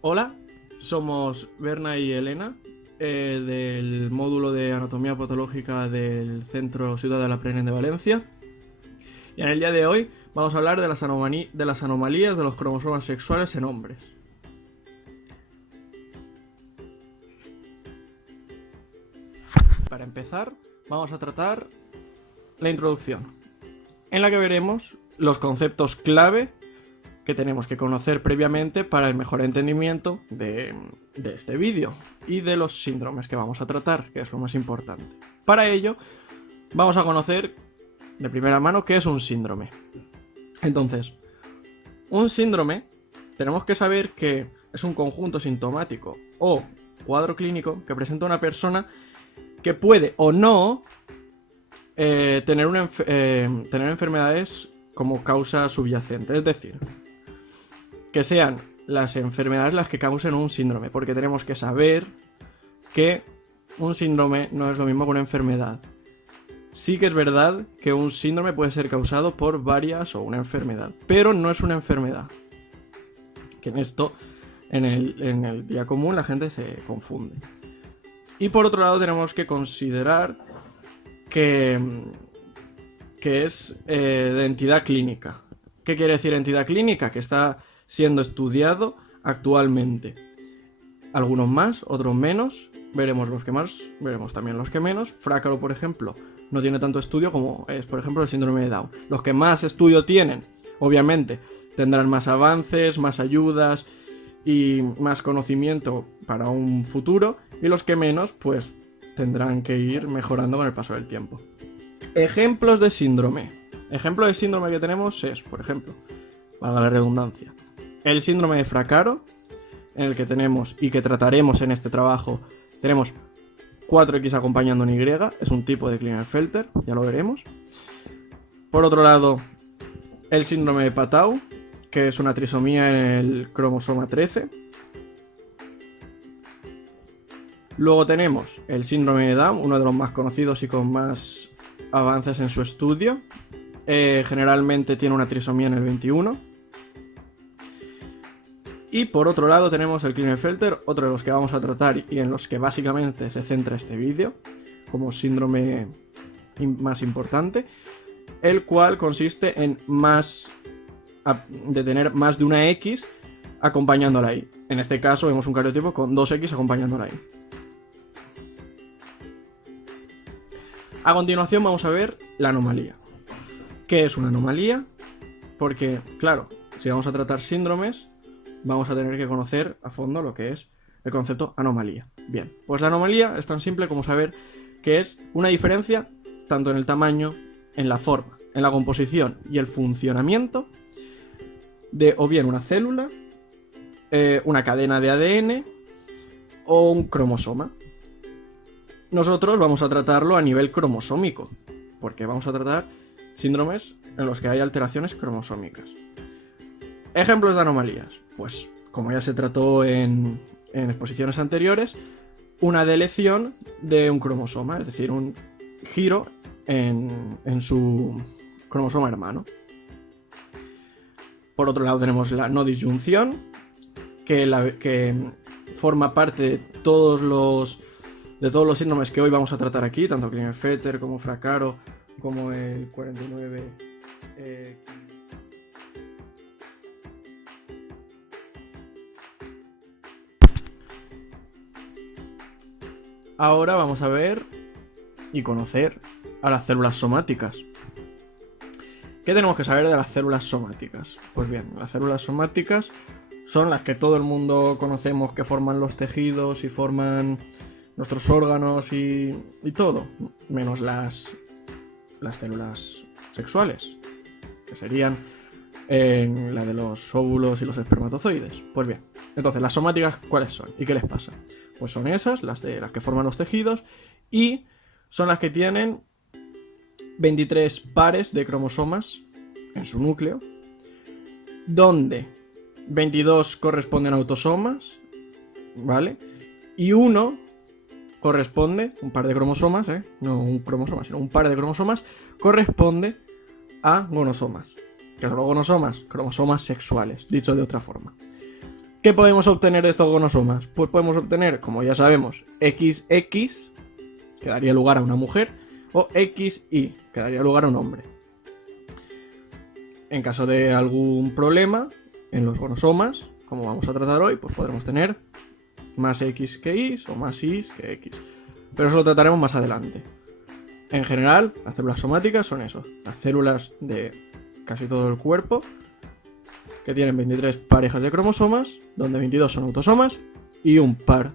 Hola, somos Berna y Elena del módulo de Anatomía Patológica del Centro Ciudad de la Prenén de Valencia. Y en el día de hoy vamos a hablar de las anomalías de los cromosomas sexuales en hombres. Para empezar, vamos a tratar la introducción, en la que veremos los conceptos clave que tenemos que conocer previamente para el mejor entendimiento de este vídeo y de los síndromes que vamos a tratar, que es lo más importante. Para ello, vamos a conocer de primera mano qué es un síndrome. Entonces, un síndrome tenemos que saber que es un conjunto sintomático o cuadro clínico que presenta una persona que puede o no tener enfermedades como causa subyacente, es decir, que sean las enfermedades las que causen un síndrome, porque tenemos que saber que un síndrome no es lo mismo que una enfermedad. Sí que es verdad que un síndrome puede ser causado por varias o una enfermedad, pero no es una enfermedad. Que en esto, en el día común, la gente se confunde. Y por otro lado tenemos que considerar que es de entidad clínica. ¿Qué quiere decir entidad clínica? Que está siendo estudiado actualmente. Algunos más, otros menos. Veremos los que más, veremos también los que menos. Frácaro, por ejemplo, no tiene tanto estudio como es, por ejemplo, el síndrome de Down. Los que más estudio tienen, obviamente, tendrán más avances, más ayudas y más conocimiento para un futuro. Y los que menos, pues, tendrán que ir mejorando con el paso del tiempo. Ejemplos de síndrome. Ejemplo de síndrome que tenemos es, por ejemplo, valga la redundancia, el síndrome de Frácaro, en el que tenemos y que trataremos en este trabajo, tenemos 4X acompañando en Y, es un tipo de Klinefelter, ya lo veremos. Por otro lado, el síndrome de Patau, que es una trisomía en el cromosoma 13. Luego tenemos el síndrome de Down, uno de los más conocidos y con más avances en su estudio. Generalmente tiene una trisomía en el 21. Y por otro lado tenemos el Klinefelter, otro de los que vamos a tratar y en los que básicamente se centra este vídeo, como síndrome más importante, el cual consiste en de tener más de una X acompañándola ahí. En este caso vemos un cariotipo con 2X acompañándola ahí. A continuación vamos a ver la anomalía. ¿Qué es una anomalía? Porque, claro, si vamos a tratar síndromes, vamos a tener que conocer a fondo lo que es el concepto anomalía. Bien, pues la anomalía es tan simple como saber que es una diferencia tanto en el tamaño, en la forma, en la composición y el funcionamiento de o bien una célula, una cadena de ADN o un cromosoma. Nosotros vamos a tratarlo a nivel cromosómico, porque vamos a tratar síndromes en los que hay alteraciones cromosómicas. Ejemplos de anomalías. Pues, como ya se trató en exposiciones anteriores, una deleción de un cromosoma, es decir, un giro en su cromosoma hermano. Por otro lado tenemos la no disyunción, que forma parte de todos los síndromes que hoy vamos a tratar aquí, tanto Klinefelter como Frácaro, como el 49. Ahora vamos a ver y conocer a las células somáticas. ¿Qué tenemos que saber de las células somáticas? Pues bien, las células somáticas son las que todo el mundo conocemos, que forman los tejidos y forman nuestros órganos y todo, menos las células sexuales, que serían la de los óvulos y los espermatozoides. Pues bien, entonces las somáticas, ¿cuáles son? ¿Y qué les pasa? Pues son esas, las que forman los tejidos, y son las que tienen 23 pares de cromosomas en su núcleo, donde 22 corresponden a autosomas, ¿vale? Y uno corresponde, un par de cromosomas, no un cromosoma, sino un par de cromosomas, corresponde a gonosomas. ¿Qué son los gonosomas? Cromosomas sexuales, dicho de otra forma. ¿Qué podemos obtener de estos gonosomas? Pues podemos obtener, como ya sabemos, XX, que daría lugar a una mujer, o XY, que daría lugar a un hombre. En caso de algún problema en los gonosomas, como vamos a tratar hoy, pues podremos tener más X que Y o más Y que X. Pero eso lo trataremos más adelante. En general, las células somáticas son eso, las células de casi todo el cuerpo, que tienen 23 parejas de cromosomas, donde 22 son autosomas, y un par,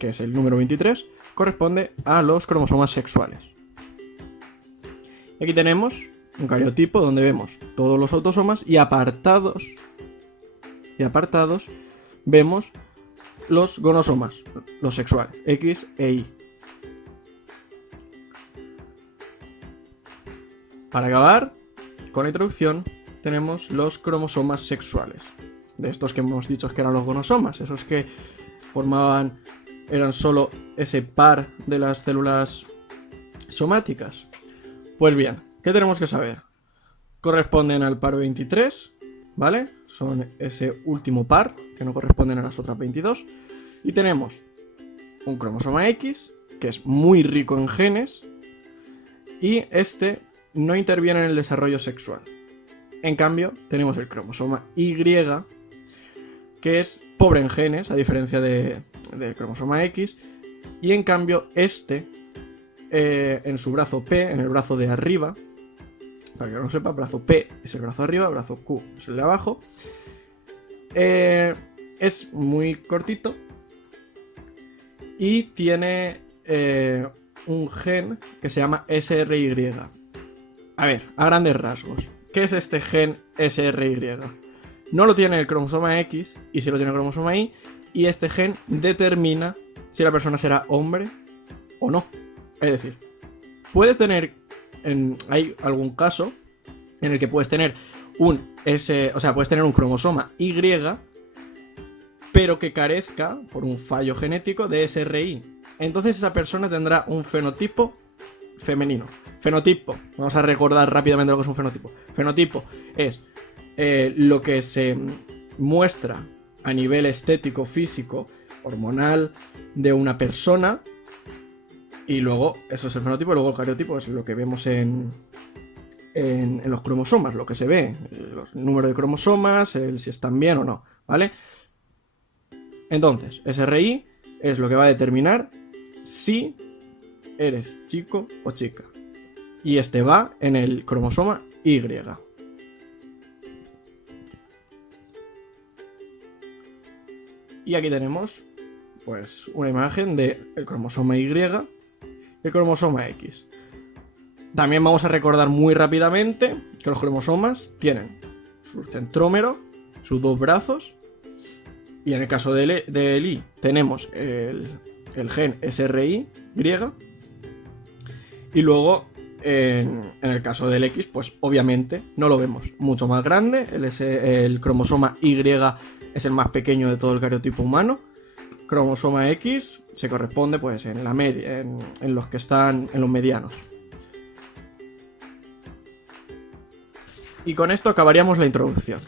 que es el número 23, corresponde a los cromosomas sexuales. Y aquí tenemos un cariotipo donde vemos todos los autosomas y apartados vemos los gonosomas, los sexuales, X e Y. Para acabar con la introducción, tenemos los cromosomas sexuales. De estos que hemos dicho que eran los gonosomas, esos que eran solo ese par de las células somáticas. Pues bien, ¿qué tenemos que saber? Corresponden al par 23, ¿vale? Son ese último par, que no corresponden a las otras 22. Y tenemos un cromosoma X, que es muy rico en genes, y este no interviene en el desarrollo sexual. En cambio, tenemos el cromosoma Y, que es pobre en genes, a diferencia del cromosoma X, y en cambio en su brazo P, en el brazo de arriba, para que no lo sepa, brazo P es el brazo de arriba, brazo Q es el de abajo, es muy cortito y tiene un gen que se llama SRY. A ver, a grandes rasgos, ¿qué es este gen SRY? No lo tiene el cromosoma X y sí lo tiene el cromosoma Y, y este gen determina si la persona será hombre o no. Es decir, puedes tener, hay algún caso en el que puedes tener puedes tener un cromosoma Y, pero que carezca, por un fallo genético, de SRY. Entonces esa persona tendrá un fenotipo femenino. Fenotipo, vamos a recordar rápidamente lo que es un fenotipo. Fenotipo es lo que se muestra a nivel estético, físico, hormonal de una persona, y luego eso es el fenotipo, y luego el cariotipo es lo que vemos en los cromosomas, lo que se ve, los números de cromosomas, si están bien o no, ¿vale? Entonces, SRY es lo que va a determinar si eres chico o chica. Y este va en el cromosoma Y. Y aquí tenemos pues una imagen del cromosoma Y y el cromosoma X. También vamos a recordar muy rápidamente que los cromosomas tienen su centrómero, sus dos brazos, y en el caso del Y tenemos el gen SRY, y luego en el caso del X, pues obviamente no lo vemos. Mucho más grande, el cromosoma Y es el más pequeño de todo el cariotipo humano. Cromosoma X se corresponde pues en la media, en los que están en los medianos. Y con esto acabaríamos la introducción.